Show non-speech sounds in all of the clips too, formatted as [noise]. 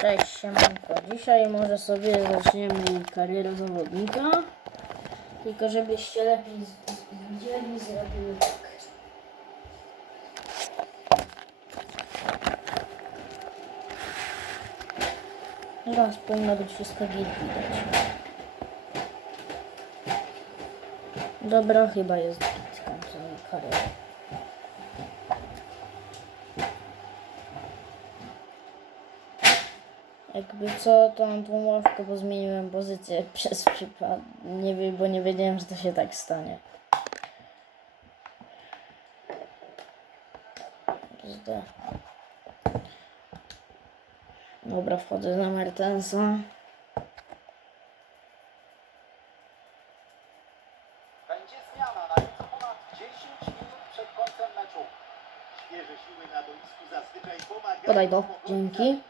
Cześć, siemanko. Dzisiaj może sobie zaczniemy karierę zawodnika. Tylko żebyście lepiej widzieli, zrobimy tak. Teraz powinno być wszystko git widać. Dobra, chyba jest git końcowy kariery. Jakby co, to mam tą ławkę, bo zmieniłem pozycję [laughs] przez przypadek. Nie wiem, bo nie wiedziałem, że to się tak stanie. Zde. Dobra, wchodzę na Mertensa. Będzie zmiana na ponad 10 minut przed końcem meczu. Świeże siły na boisku zazwyczaj pomagają. Podaj go. Dzięki.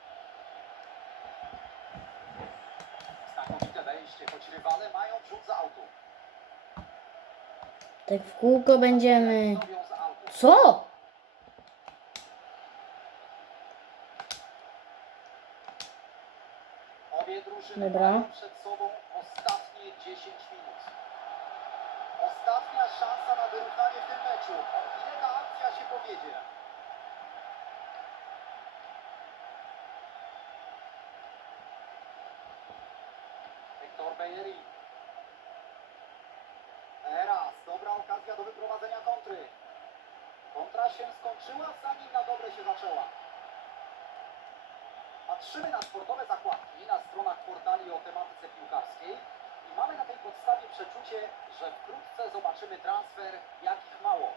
Tak w kółko będziemy. Co? Obie drużyny Dobra. przed sobą ostatnie 10 minut. Ostatnia szansa na wyrównanie w tym meczu. Ile ta akcja się powiedzie. Teraz dobra okazja do wyprowadzenia kontry. Kontra się skończyła, zanim na dobre się zaczęła. Patrzymy na sportowe zakładki na stronach portali o tematyce piłkarskiej i mamy na tej podstawie przeczucie, że wkrótce zobaczymy transfer, jakich mało.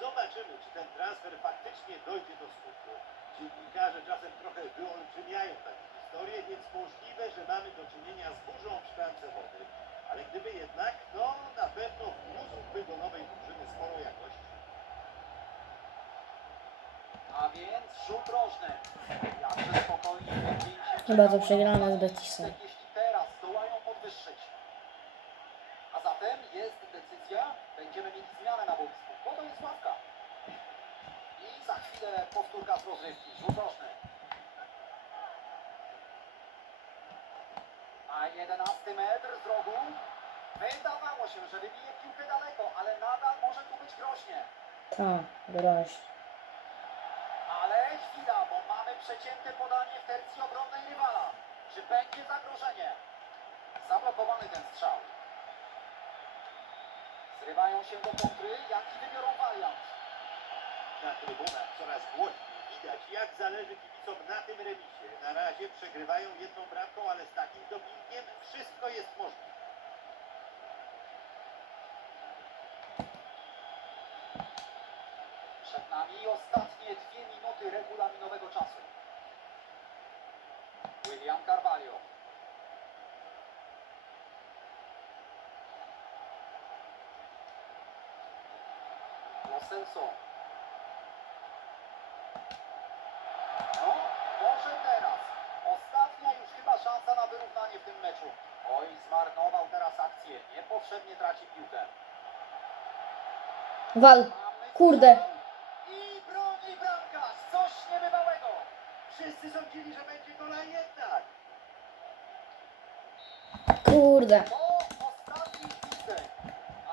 Zobaczymy, czy ten transfer faktycznie dojdzie do skutku. Dziennikarze czasem trochę wyolbrzymiają takie historie, więc możliwe, że mamy do czynienia z burzą w szklance wody. Ale gdyby jednak, no na pewno wniósłby do nowej drużyny sporo jakości. A więc rzut rożny. Jakże spokojnie się Chyba to przegramy z Betisem. Jeśli teraz zdołają podwyższyć. A zatem jest decyzja, będziemy mieli zmianę na boisku, bo to jest ławka. I za chwilę powtórka z rozrywki, rzut rożny. A 11 metr z rogu. Wydawało się, że wybije piłkę daleko, ale nadal może tu być groźnie. Tak, groź. Ale chwila, bo mamy przecięte podanie w tercji obronnej rywala. Czy będzie zagrożenie? Zablokowany ten strzał. Zrywają się do kontry, jaki wybiorą wariant. Na trybunach coraz głośniej widać, jak zależy kibicom na tym remisie. Na razie przegrywają jedną bramką, ale z takim dopingiem wszystko jest możliwe. Przed nami ostatnie dwie minuty regulaminowego czasu. William Carvalho. Lo Celso. No, może teraz. Ostatnia już chyba szansa na wyrównanie w tym meczu. Oj, zmarnował teraz akcję. Niepotrzebnie traci piłkę. Wal. Kurde. Niebywałego. Wszyscy sądzili, że będzie gola jednak. Kurde. To ostatni widzeń.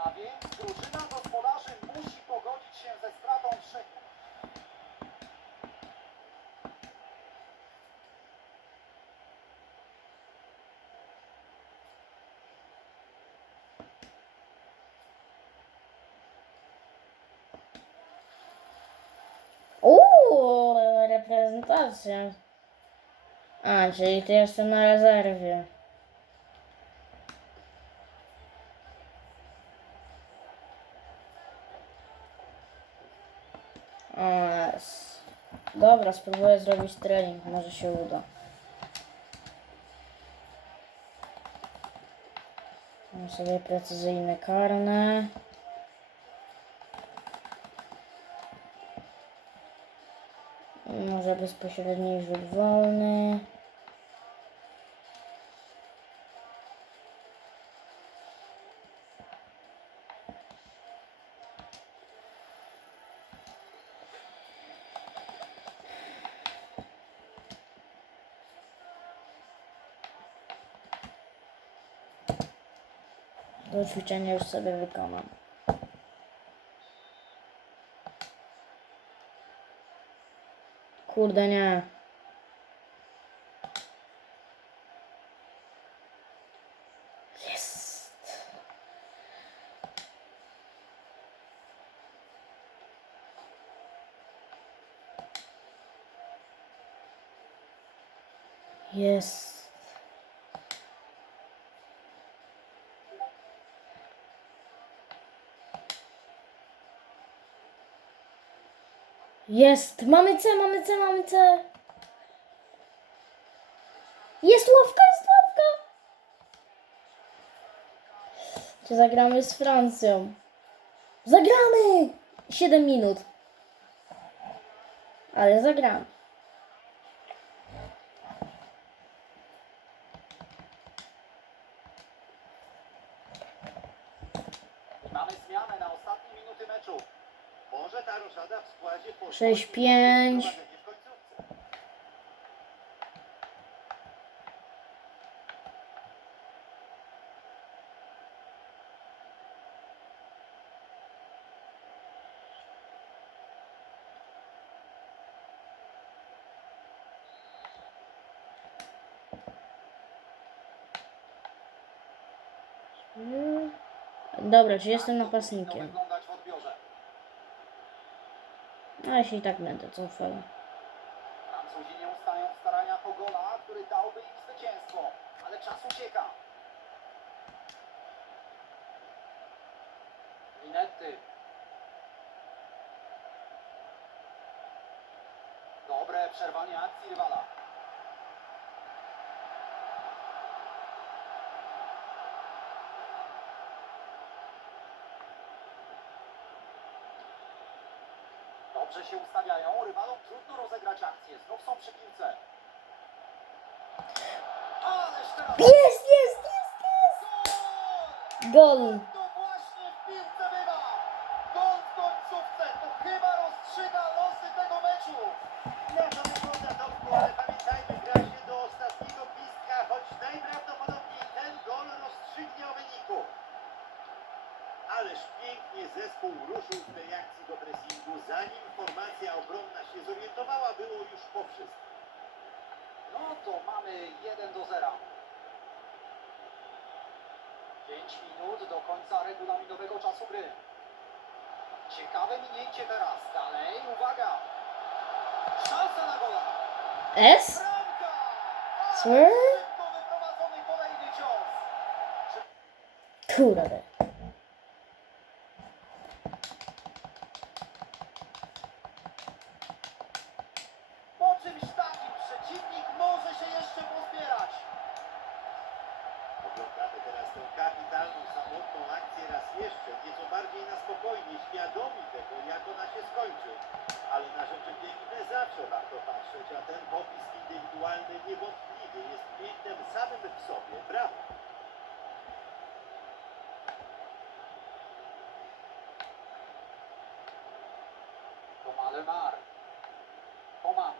A więc drużyna gospodarzy musi pogodzić się ze stratą trzech. Uuu, reprezentacja. A, czyli ty jestem na rezerwie. O. Dobra, spróbuję zrobić trening, może się uda. Mam sobie precyzyjne karne. Może bezpośredni rzut wolny. Do ćwiczenia już sobie wykonam. Kurde nie. Jest. Jest. Jest! Mamy C, mamy C, mamy C! Jest ławka, jest ławka! Czy zagramy z Francją? Zagramy! 7 minut. Ale zagramy. Mamy zmianę na ostatnie minuty meczu. Sześć, pięć. Dobra, czy jestem napastnikiem? A jeśli tak będę cofał. Francuzi nie ustają w staraniach o który dałby im zwycięstwo. Ale czas ucieka. Linetty. Dobre przerwanie akcji rywala. Dobrze się ustawiają, rywalom trudno rozegrać akcję. Znów są przy piłce. Ależ teraz... Jest, jest, jest, jest! Gol! To właśnie w piłce bywa! Gol w końcówce! To chyba rozstrzyga losy tego meczu! Ja to wygląda dobrze, ale pamiętajmy, gra się do ostatniego pistka, choć najprawdopodobniej ten gol rozstrzygnie o wyniku. Ależ pięknie zespół ruszył w tej akcji do pressingu, zanim formacja obronna się zorientowała, było już po wszystkim. No to mamy 1 do 0. 5 minut do końca regulaminowego czasu gry. Ciekawe minięcie teraz. Dalej, uwaga! Szansa na gola! S? Bramka! Szybko wyprowadzony kolejny cios. Kurde. Po czymś takim przeciwnik może się jeszcze pozbierać. Oglądamy teraz tę kapitalną, samotną akcję raz jeszcze, nieco bardziej na spokojnie, świadomi tego, jak ona się skończy. Ale na rzeczy piękne zawsze warto patrzeć, a ten popis indywidualny niewątpliwie jest pięknem samym w sobie. Brawo! To Malemar. Coman.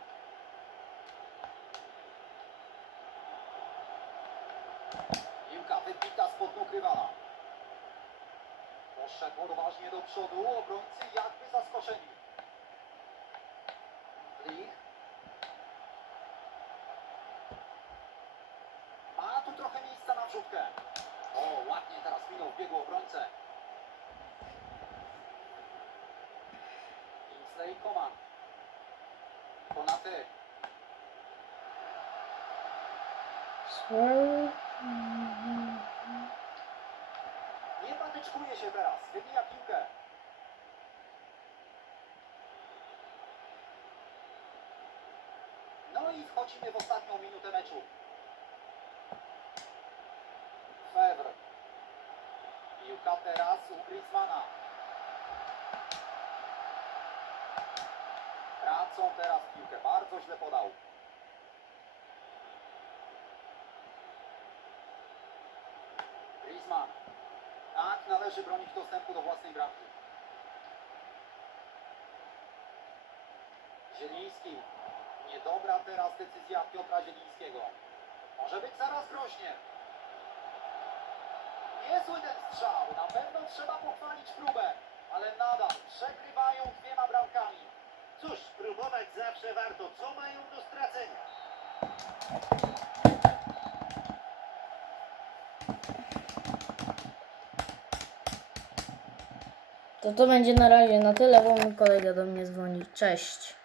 Piłka wybita spod nóg. Poszedł odważnie do przodu, obrońcy jakby zaskoczeni. Lich. Ma tu trochę miejsca na wrzutkę. O, ładnie teraz minął w biegu obrońcę. Kingsley Coman. Konaty. Nie patyczkuje się teraz. Wybija piłkę. wchodzimy w ostatnią minutę meczu. Fewr. Piłka teraz u Griezmana. Tracą teraz piłkę. Bardzo źle podał. Griezmann. Tak, należy bronić dostępu do własnej bramki. Zieliński. Niedobra teraz decyzja Piotra Zielińskiego. Może być zaraz groźnie. Niezły ten strzał. Na pewno trzeba pochwalić próbę. Ale nadal przegrywają dwiema. Cóż, spróbować zawsze warto. Co mają do stracenia? To to będzie na razie na tyle, bo mój kolega do mnie dzwoni. Cześć.